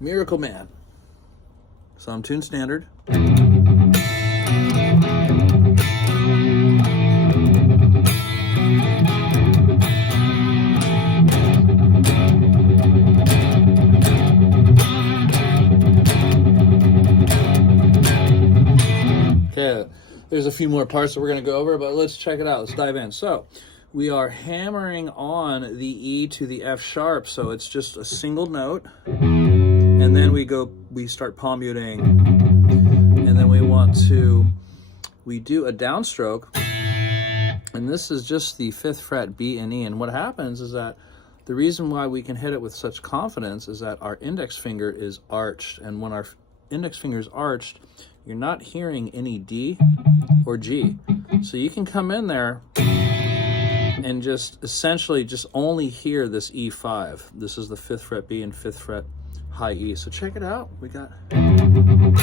Miracle Man. So I'm tuned standard. Okay, there's a few more parts that we're going to go over, but let's check it out. Let's dive in. So we are hammering on the E to the F sharp, so it's just a single note, and then we start palm muting, and then we do a downstroke, and this is just the 5th fret B and E. And what happens is that the reason why we can hit it with such confidence is that our index finger is arched, and when our index finger is arched, you're not hearing any D or G. So you can come in there and just essentially just only hear this E5. This is the 5th fret B and 5th fret high E. So check it out. We got, and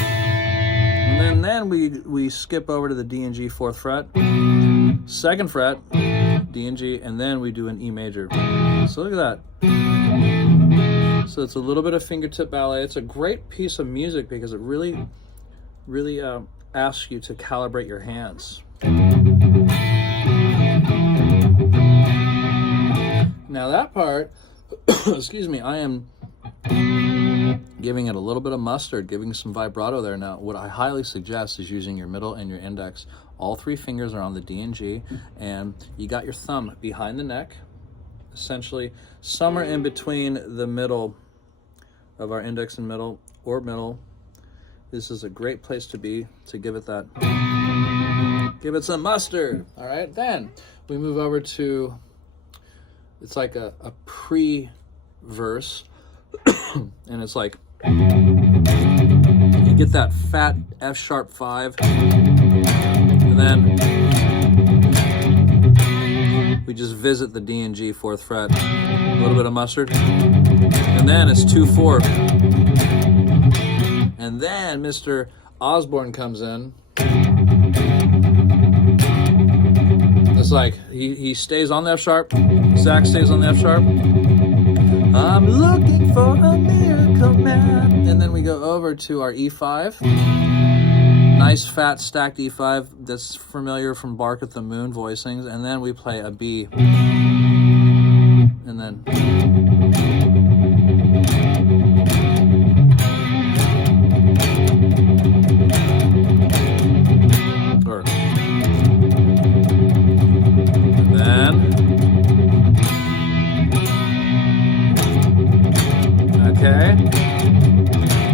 then we skip over to the D and G 4th fret, 2nd fret, D and G, and then we do an E major. So look at that. So it's a little bit of fingertip ballet. It's a great piece of music because it really asks you to calibrate your hands. Now that part, excuse me, I am giving it a little bit of mustard, giving some vibrato there. Now, what I highly suggest is using your middle and your index. All 3 fingers are on the D and G, and you got your thumb behind the neck, essentially somewhere in between the middle of our index and middle, or middle. This is a great place to be, to give it some mustard. All right, then we move over to, it's like a pre-verse, and it's like, you get that fat F sharp 5, and then we just visit the D and G 4th fret, a little bit of mustard, and then it's 2/4. And then Mr. Osborne comes in. It's like he stays on the F sharp. Zach stays on the F sharp. I'm looking for a miracle man. And then we go over to our E5. Nice fat stacked E5 that's familiar from Bark at the Moon voicings. And then we play a B. And then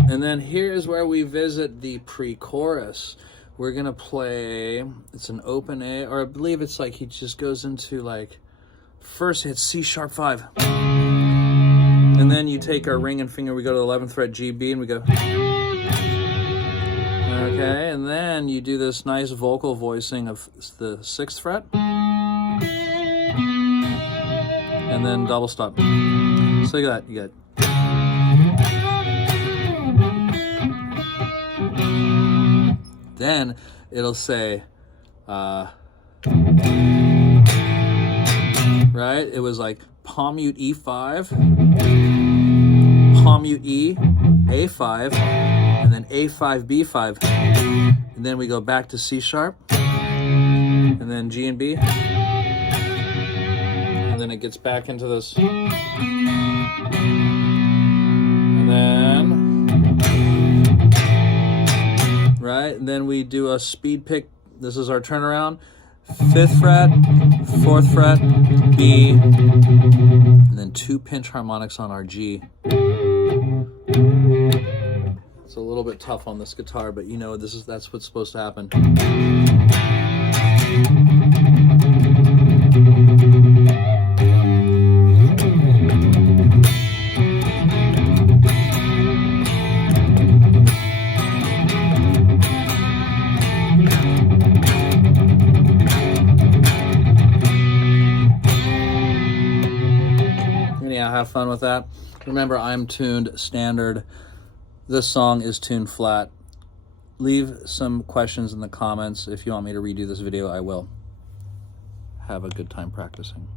and then here is where we visit the pre-chorus. We're gonna play, it's an open A, or I believe it's like he just goes into like, first hits C sharp 5. And then you take our ring and finger, we go to the 11th fret G, B, and we go. Okay, and then you do this nice vocal voicing of the 6th fret. And then double stop. So you got, then it'll say, right? It was like palm mute E5, palm mute E, A5, and then A5, B5. And then we go back to C sharp, and then G and B. And then it gets back into this. And then, right? And then we do a speed pick. This is our turnaround. 5th fret, 4th fret, B, and then 2 pinch harmonics on our G. It's a little bit tough on this guitar, but you know, that's what's supposed to happen. Anyhow, have fun with that. Remember, I'm tuned standard. This song is tuned flat. Leave some questions in the comments. If you want me to redo this video, I will. Have a good time practicing.